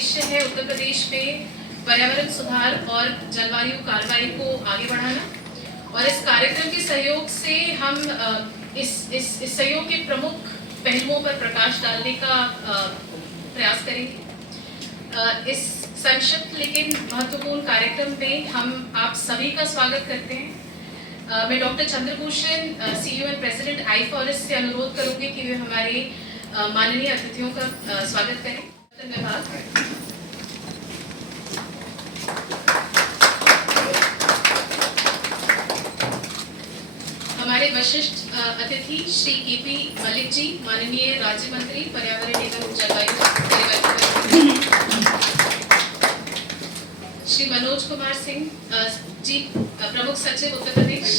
उद्देश्य है उत्तर प्रदेश में पर्यावरण सुधार और जलवायु कार्रवाई को आगे बढ़ाना। और इस कार्यक्रम के सहयोग से हम इस सहयोग के प्रमुख पहलुओं पर प्रकाश डालने का प्रयास करेंगे। इस संक्षिप्त लेकिन महत्वपूर्ण कार्यक्रम में हम आप सभी का स्वागत करते हैं। मैं doctor Chandrabhushan CEO and president iForest से अनुरोध करूंगी कि वे हमारे माननीय अतिथियों का स्वागत करें। धन्यवाद। हमारे वरिष्ठ अतिथि श्री KP मलिक जी, माननीय राज्य मंत्री पर्यावरण एवं जलवायु परिवर्तन, श्री मनोज कुमार सिंह जी, प्रमुख सचिव Uttar Pradesh.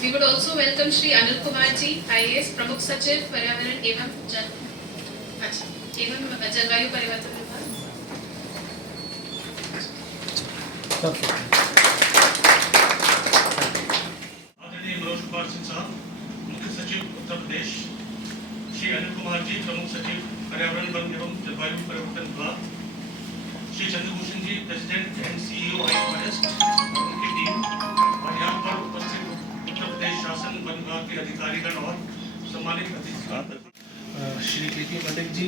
We would also welcome Shri Anil Kumar ji, IAS, प्रमुख सचिव पर्यावरण एवं जलवायु परिवर्तन विभाग। आदरणीय मनोज कुमार सिंह साहब, मुख्य सचिव उत्तर प्रदेश, श्री अनिल कुमार जी, प्रमुख सचिव पर्यावरण वन एवं जलवायु परिवर्तन विभाग, श्री चंद्रभूषण जी, प्रेसिडेंट एंड CEO आई-फॉरेस्ट, उनकी टीम, और यहाँ पर उपस्थित उत्तर प्रदेश शासन वन विभाग के अधिकारीगण और सम्मानित अतिथि, श्री KP मलिक जी,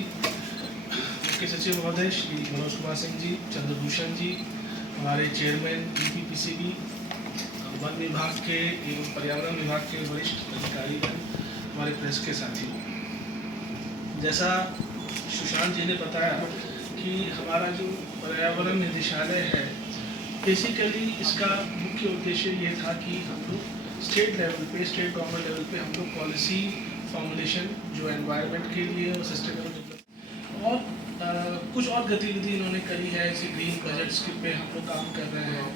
मुख्य सचिव महोदय श्री मनोज कुमार सिंह जी, चंद्रभूषण जी, हमारे चेयरमैन DPPCB, वन विभाग के एवं पर्यावरण विभाग के वरिष्ठ अधिकारीगण, हमारे प्रेस के साथी। जैसा सुशांत जी ने बताया कि हमारा जो पर्यावरण निदेशालय है, बेसिकली इसका मुख्य उद्देश्य ये था कि हम लोग स्टेट लेवल पे, स्टेट गवर्नमेंट लेवल पे हम लोग पॉलिसी फॉर्मुलेशन जो एनवायरनमेंट के लिए और सस्टेनेबल डेवलपमेंट और कुछ और गतिविधि इन्होंने करी है, जैसे ग्रीन बजट्स पे हम लोग काम कर रहे हैं।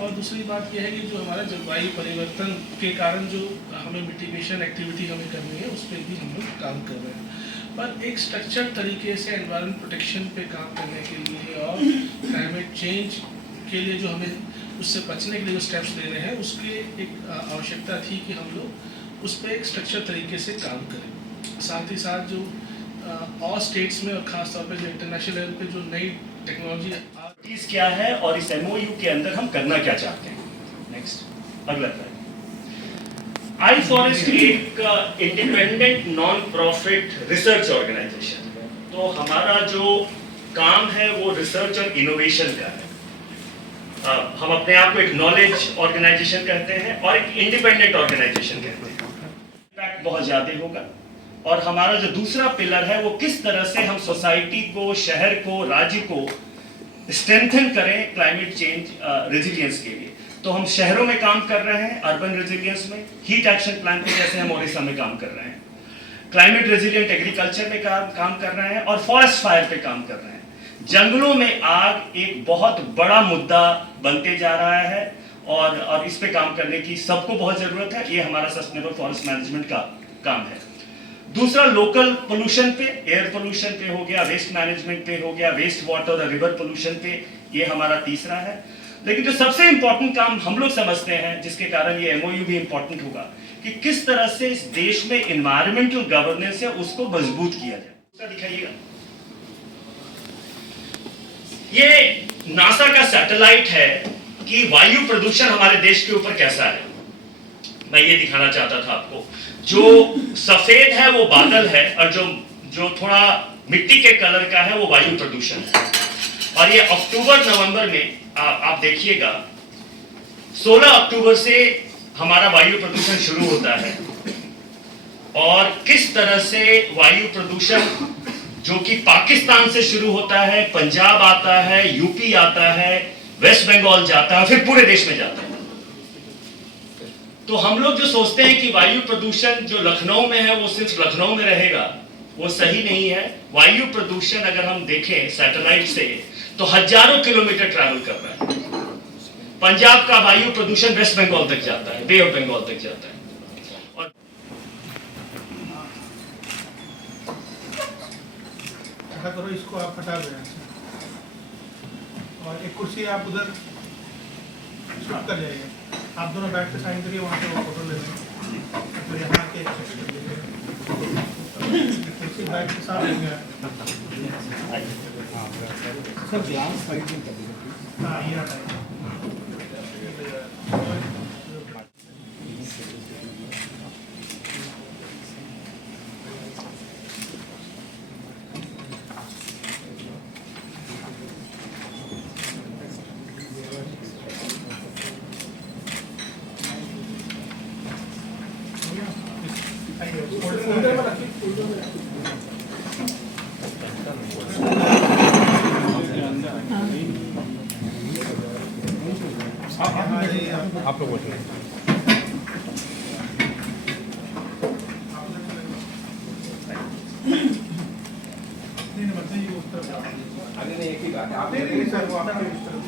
और दूसरी बात यह है कि जो हमारा जलवायु परिवर्तन के कारण जो हमें मिटिगेशन एक्टिविटी हमें करनी है, उस पर भी हम लोग काम कर रहे हैं। पर एक स्ट्रक्चर तरीके से एनवायरनमेंट प्रोटेक्शन पे काम करने के लिए और क्लाइमेट चेंज के लिए जो हमें उससे बचने के लिए जो स्टेप्स ले रहे हैं, उसकी एक आवश्यकता थी कि हम लोग उस पर एक स्ट्रक्चर तरीके से काम करें। साथ ही साथ जो और स्टेट्स में और ख़ास तौर पे जो इंटरनेशनल लेवल पे जो नई टेक्नोलॉजी क्या है और इस MOU के अंदर हम करना क्या चाहते हैं। नेक्स्ट अगला आई-फॉरेस्ट एक independent non profit research organisation है। तो हमारा जो काम है वो रिसर्च और इनोवेशन का है। हम अपने आप को एक नॉलेज ऑर्गेनाइजेशन कहते हैं और एक इंडिपेंडेंट ऑर्गेनाइजेशन कहते हैं। इम्पैक्ट बहुत ज्यादा होगा। और हमारा जो दूसरा पिलर है वो किस तरह से हम सोसाइटी को, शहर को, राज्य को स्ट्रेंथन करें क्लाइमेट चेंज रेजिलियंस के लिए। तो हम शहरों में काम कर रहे हैं, अर्बन रेजिलियंस में, हीट एक्शन प्लान पे जैसे हम ओडिशा में काम कर रहे हैं, क्लाइमेट रेजिलियंट एग्रीकल्चर में काम कर रहे हैं और फॉरेस्ट फायर पे काम कर रहे हैं। जंगलों में आग एक बहुत बड़ा मुद्दा बनते जा रहा है और इस पे काम करने की सबको बहुत जरूरत है। ये हमारा सस्टेनेबल फॉरेस्ट मैनेजमेंट का काम है। दूसरा लोकल पोल्यूशन पे, एयर पोल्यूशन पे हो गया, वेस्ट मैनेजमेंट पे हो गया, वेस्ट वाटर और रिवर पोल्यूशन पे, ये हमारा तीसरा है। लेकिन जो सबसे इंपॉर्टेंट काम हम लोग समझते हैं, जिसके कारण ये MOU भी इंपॉर्टेंट होगा, कि किस तरह से इस देश में एनवायरमेंटल गवर्नेंस है उसको मजबूत किया जाए। उसका दिखाइएगा, ये नासा का सैटेलाइट है कि वायु प्रदूषण हमारे देश के ऊपर कैसा है। मैं ये दिखाना चाहता था आपको। जो सफेद है वो बादल है और जो थोड़ा मिट्टी के कलर का है वो वायु प्रदूषण है। और ये अक्टूबर नवंबर में आप देखिएगा, 16 अक्टूबर से हमारा वायु प्रदूषण शुरू होता है। और किस तरह से वायु प्रदूषण जो कि पाकिस्तान से शुरू होता है, पंजाब आता है, यूपी आता है, वेस्ट बंगाल जाता है, फिर पूरे देश में जाता है। तो हम लोग जो सोचते हैं कि वायु प्रदूषण जो लखनऊ में है वो सिर्फ लखनऊ में रहेगा, वो सही नहीं है। वायु प्रदूषण अगर हम देखें सैटेलाइट से तो हजारों किलोमीटर ट्रैवल कर रहा है। पंजाब का वायु प्रदूषण वेस्ट बंगाल तक जाता है, बे ऑफ बंगाल तक जाता है। और ऐसा करो, इसको आप हटा दो और एक कुर्सी आप उधर शिफ्ट कर जाइए। आप दोनों बैठ के साइन करिए, वहाँ से वो फोटो ले लेंगे। तो यहाँ के कुर्सी बैठ साथ हो गया। सर ग्लास फाइटिंग कर दीजिए। हाँ ये आता है। आप लोग बोलिए। नहीं मतलब ये उस तरफ जाओ। अरे नहीं, एक ही बात है। आप नहीं सर वो आपके उस तरफ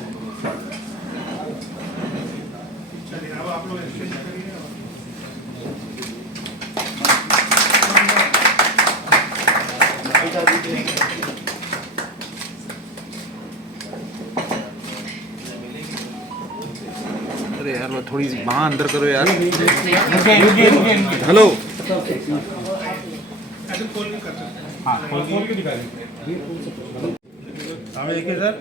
चलिए अब आप लोग एक्सचेंज करिए और अरे यार वो थोड़ी सी बाँह अंदर करो यार। हेलो। ऐसे खोल के कर सकते हैं। हाँ खोल के दिखा दीजिए। हाँ देखिए सर।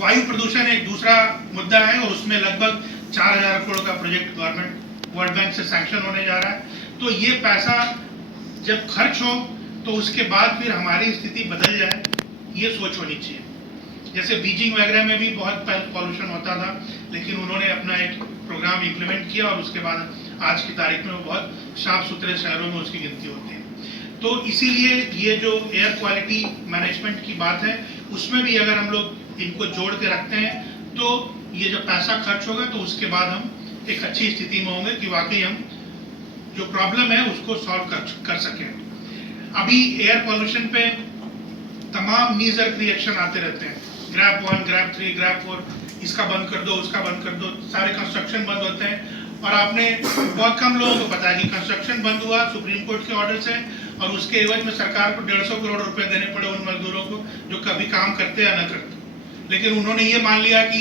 वायु प्रदूषण एक दूसरा मुद्दा है और उसमें लगभग 4000 करोड़ का प्रोजेक्ट गवर्नमेंट वर्ल्ड बैंक से सैंक्शन होने जा रहा है। तो ये पैसा जब खर्च हो तो उसके बाद फिर हमारी स्थिति बदल जाए, ये सोच होनी चाहिए। जैसे बीजिंग वगैरह में भी बहुत पॉल्यूशन होता था, लेकिन उन्होंने अपना एक प्रोग्राम इम्प्लीमेंट किया और उसके बाद आज की तारीख में वो बहुत साफ सुथरे शहरों में उसकी गिनती होती है। तो इसीलिए ये जो एयर क्वालिटी मैनेजमेंट की बात है, उसमें भी अगर हम लोग इनको जोड़ के रखते हैं तो ये जब पैसा खर्च होगा तो उसके बाद हम एक अच्छी स्थिति में होंगे कि वाकई हम जो प्रॉब्लम है उसको सॉल्व कर सकें। अभी एयर पॉल्यूशन पे तमाम नीजर रिएक्शन आते रहते हैं, ग्रैप 1, ग्रैप 3, ग्रैप 4, इसका बंद कर दो, उसका बंद कर दो, सारे कंस्ट्रक्शन बंद होते हैं। और आपने बहुत कम लोगों को पता है कि कंस्ट्रक्शन बंद हुआ सुप्रीम कोर्ट के ऑर्डर से, और उसके एवज में सरकार को 150 करोड़ रुपए देने पड़े उन मजदूरों को जो कभी काम करते या न करते। लेकिन उन्होंने ये मान लिया कि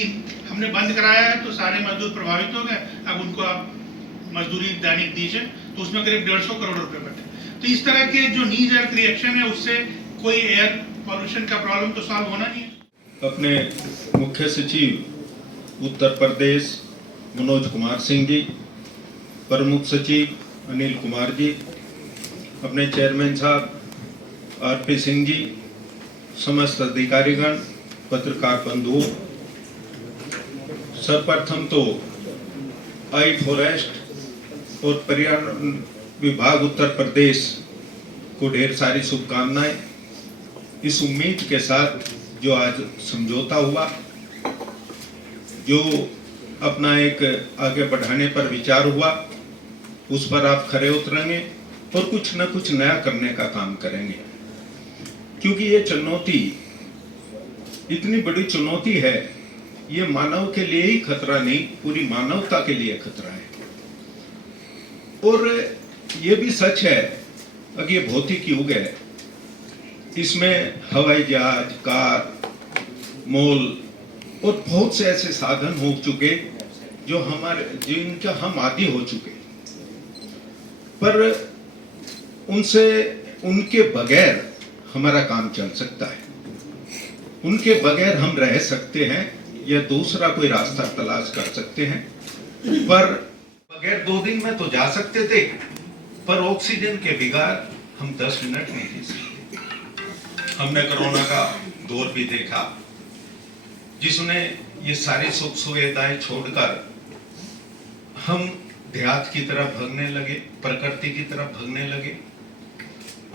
हमने बंद कराया है तो सारे मजदूर प्रभावित हो गए, अब उनको आप मजदूरी दैनिक दीजिए, तो उसमें करीब 150 करोड़ रुपए बचे। तो इस तरह के जो नी जर्क रिएक्शन है उससे कोई एयर पॉल्यूशन का प्रॉब्लम तो सॉल्व होना नहीं है। अपने मुख्य सचिव उत्तर प्रदेश मनोज कुमार सिंह जी, प्रमुख सचिव अनिल कुमार जी, अपने चेयरमैन साहब आरपी सिंह जी, समस्त अधिकारीगण, पत्रकार बंधुओं, सर्वप्रथम तो आई फॉरेस्ट और पर्यावरण विभाग उत्तर प्रदेश को ढेर सारी शुभकामनाएं। इस उम्मीद के साथ जो आज समझौता हुआ, जो अपना एक आगे बढ़ाने पर विचार हुआ, उस पर आप खरे उतरेंगे और कुछ न कुछ नया करने का काम करेंगे, क्योंकि ये चुनौती इतनी बड़ी चुनौती है, ये मानव के लिए ही खतरा नहीं, पूरी मानवता के लिए खतरा है। और ये भी सच है कि ये भौतिक युग है, इसमें हवाई जहाज, कार, मॉल और बहुत से ऐसे साधन हो चुके जो जिनका हम आदी हो चुके, पर उनके बगैर हमारा काम चल सकता है, उनके बगैर हम रह सकते हैं या दूसरा कोई रास्ता तलाश कर सकते हैं। पर बगैर 2 दिन में तो जा सकते थे, पर ऑक्सीजन के बिगाड़ हम 10 मिनट नहीं जी सकते। हमने कोरोना का दौर भी देखा, जिसने ये सारी सुख सुविधाएं छोड़कर हम देहात की तरफ भागने लगे, प्रकृति की तरफ भागने लगे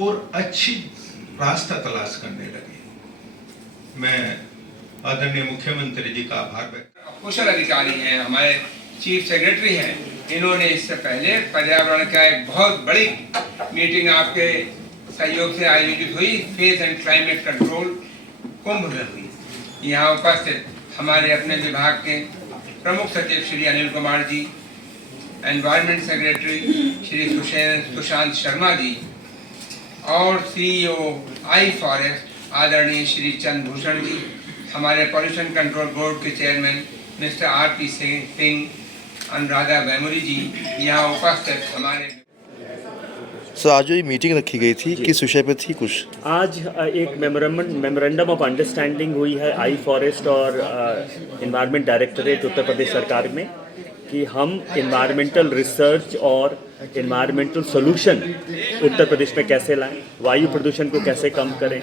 और अच्छी रास्ता तलाश करने लगे। मैं आदरणीय मुख्यमंत्री जी का आभार व्यक्त। कुशल अधिकारी हैं, हमारे चीफ सेक्रेटरी हैं, इन्होंने इससे पहले पर्यावरण का एक बहुत बड़ी मीटिंग आपके सहयोग से आयोजित हुई, फेस एंड क्लाइमेट कंट्रोल कुंभ में हुई। यहाँ उपस्थित हमारे अपने विभाग के प्रमुख सचिव श्री अनिल कुमार जी, एनवायरमेंट सेक्रेटरी श्री सुशांत शर्मा जी और सीईओ आई फॉरेस्ट आदरणीय श्री चंद्रभूषण जी, हमारे पॉल्यूशन कंट्रोल बोर्ड के chairman mister RP Singh, Anuradha Vemuri ji यहाँ उपस्थित हमारे सर आज जो ये मीटिंग रखी गई थी किस विषय पे थी कुछ? आज एक मेमोरेंडम ऑफ अंडरस्टैंडिंग हुई है आई फॉरेस्ट और इन्वायरमेंट डायरेक्टरेट उत्तर प्रदेश सरकार में कि हम इन्वायरमेंटल रिसर्च और इन्वायरमेंटल सॉल्यूशन उत्तर प्रदेश में कैसे लाएं, वायु प्रदूषण को कैसे कम करें,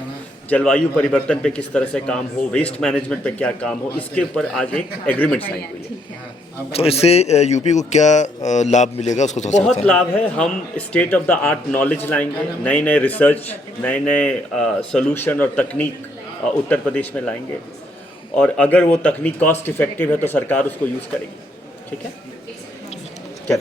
जलवायु परिवर्तन पे किस तरह से काम हो, वेस्ट मैनेजमेंट पे क्या काम हो, इसके ऊपर आज एक एग्रीमेंट साइन हुई है। तो इससे यूपी को क्या लाभ मिलेगा उसको थोड़ा सा बहुत बताएं। लाभ है। हम state of the art knowledge लाएंगे, नए नए रिसर्च, नए नए सॉल्यूशन और तकनीक उत्तर प्रदेश में लाएंगे, और अगर वो तकनीक कॉस्ट इफेक्टिव है तो सरकार उसको यूज़ करेगी। ठीक है, क्या